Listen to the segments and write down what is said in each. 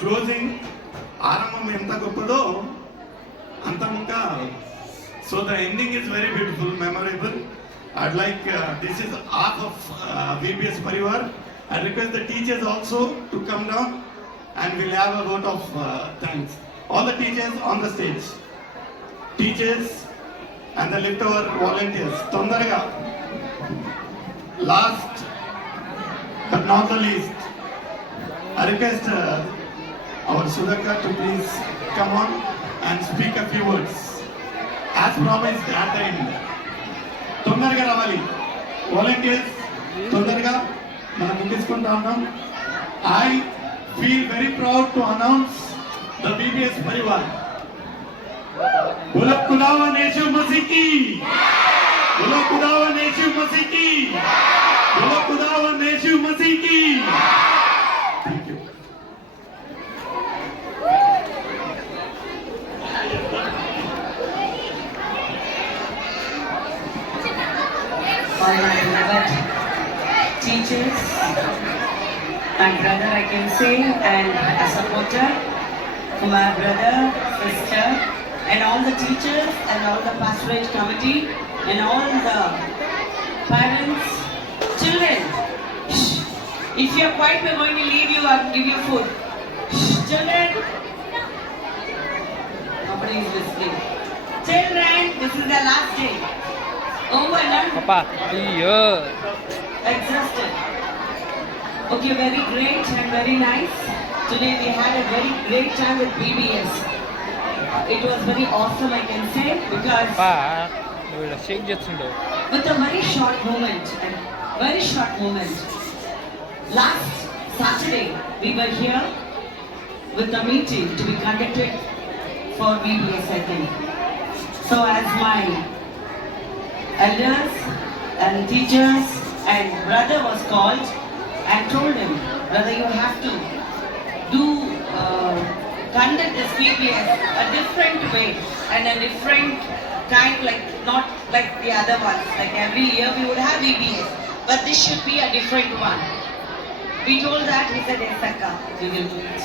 Closing ఆరంభం ఎంత గొప్పదో అంతం ఇంకా. So the ending is very beautiful, memorable. I'd like this is half of VBS Parivar. I request the teachers also to come down and we'll have a vote of thanks. All the teachers on the stage. Teachers and the liftover volunteers. Tondaraga. Last but not the least, I request our Sudhakar to please come on and speak a few words. As promised at the end. తొందరగా రావాలి volunteers, తొందరగా మనం ముగించుకుంటా ఉన్నాం. I feel very proud to announce the BBS Parivar. बोलो खुदावन यीशु मसीह की, बोलो खुदावन यीशु मसीह की, बोलो खुदावन यीशु मसीह की. Thank you. All my beloved teachers, my brother I can say, and a supporter for my brother, sister, and all the teachers and all the pastorate committee and all the parents, children. Shh. If you are quiet, we are going to leave you and give you food. Shh. Children. Nobody is listening. Children, this is the last day. Over now. Papa, yeah. Exhausted. Okay, very great and very nice. Today we had a very great time with BBS. It was very awesome, I can say, because Papa, నువ్వు Sheikh చేస్తుండో. with a very short moment, last Saturday we were here with a meeting to be conducted for BBS, I think. So as my elders and teachers and brother was called, I told him, brother, you have to do conduct this BBS a different way and a different kind, like not like the other ones. Like every year we would have BBS, but this should be a different one. We told that, he said, yes, Akka, we will do it.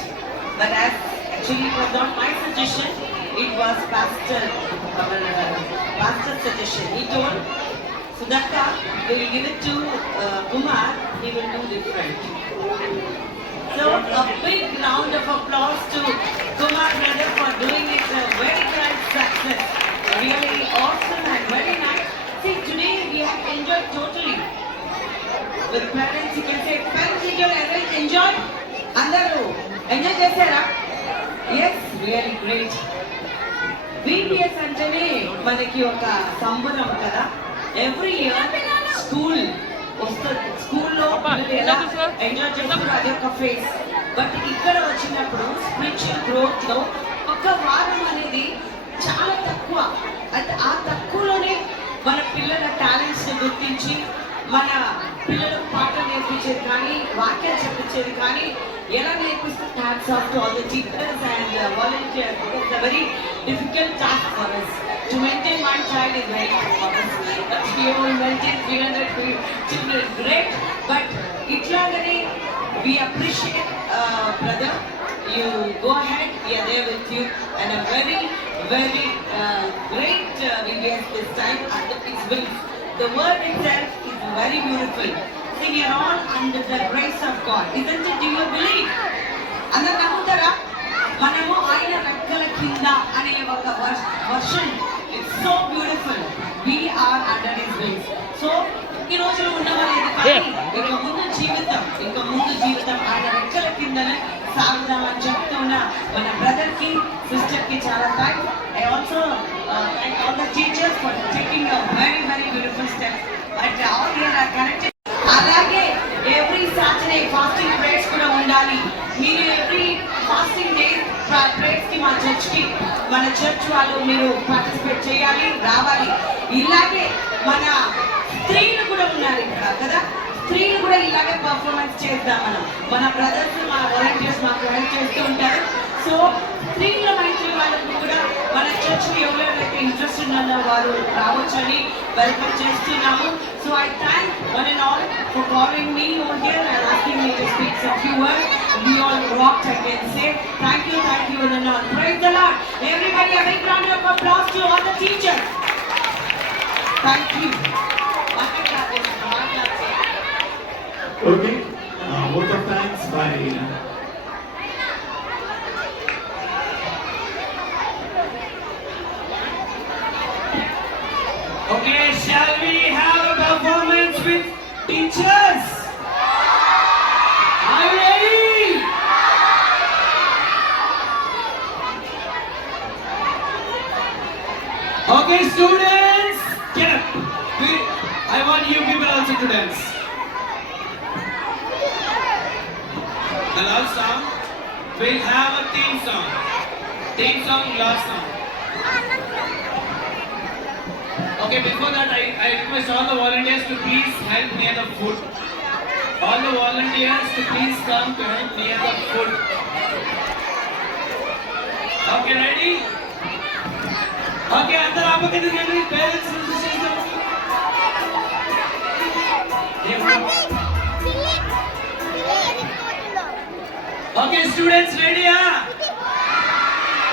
But as actually it was not my suggestion, it was pastor's suggestion. He told, Sudhakar, we will give it to Kumar, he will do different. So a big round of applause to Kumar brother for doing it a very great success. Really awesome and very nice. See, today we have enjoyed totally. With parents, you can say, parents enjoy. Andaru, enjoy chesara? Yes, really great. BBS అంటేనే మనకి ఒక సంబరం కదా. Every year school వస్తుంది, స్కూల్లో ఎలా enjoy చేస్తారు అది ఒక ఫేస్. బట్ ఇక్కడ వచ్చినప్పుడు స్పిరిచువల్ గ్రోత్ లో ఒక వారం అనేది చాలా తక్కువ. అంటే ఆ తక్కువలోనే మన పిల్లల టాలెంట్స్ ని గుర్తించి మన పిల్లలకు పాటలు నేర్పించేది కానీ, వాక్యాలు చెప్పించేది కానీ ఎలా నేర్పిస్తే hats off to all the teachers and volunteers. It's a very difficult task for us. To maintain one child is very tough for us. But we will maintain 300 children, great. But itlagane we appreciate brother. You go ahead, we are there with you, and a very, very great VBS this time under His will. The word itself is very beautiful. See, we are all under the grace of God, isn't it? Do you believe? Another namutara, manamo ayana rekkala kinda ane oka version. It's so beautiful. We are under His wings. So, ఈ రోజులో ఉండవలేదు కానీ ఇక ముందు జీవితం ఆయన రెక్కల కిందనే సాగుదామని చెప్తున్న మన బ్రదర్ కి, సిస్టర్ కి చాలా thanks. I also thank all the teachers for taking a very very beautiful step. But all here are connected. అలాగే ఎవ్రీ సాటర్డే ఫాస్టింగ్ ప్రేయర్స్ కూడా ఉండాలి. మీరు ఎవ్రీ ఫాస్టింగ్ డే ప్రేయర్స్ కి మన చర్చ్ వాళ్ళు మీరు పార్టిసిపేట్ చేయాలి, రావాలి. ఇలాగే మన స్త్రీలు కూడా ఉన్నారు ఇక్కడ కదా, స్త్రీలు కూడా ఇలాగే పర్ఫార్మెన్స్ చేద్దాం. మన బ్రదర్స్, మా వాలంటీర్స్ మాకు హెల్ప్ చేస్తూ ఉంటారు. సో స్త్రీల మంచి వాళ్ళకు కూడా మన చర్చ్ ఎవరెవరైతే ఇంట్రెస్ట్ ఉన్నారో వారు రావచ్చని వెల్కమ్ చేస్తున్నాము. So I thank one and all for calling me on here and asking me to speak some few words. We all rocked, I can say. Thank you one and all. Praise the Lord. Everybody a big round of applause to all the teachers. Thank you. Okay, vote of thanks by Okay, shall we have a performance with teachers? Are you ready? Okay, students, get up. I want you people also to dance. The last song, we'll have a theme song. Theme song, last song. Okay, before that, I request all the volunteers to please help near the food. All the volunteers to please come to help near the food. Okay, ready? Okay, అందరూ ఆపకండి రండి parents చేద్దాం. Okay, students, ready?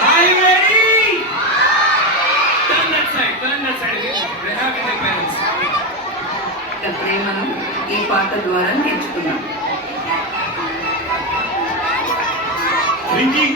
Are you ready? Turn that side. We have to take parents. ప్రేమను ఈ పాట ద్వారా నేర్చుకున్నాం. Rinki.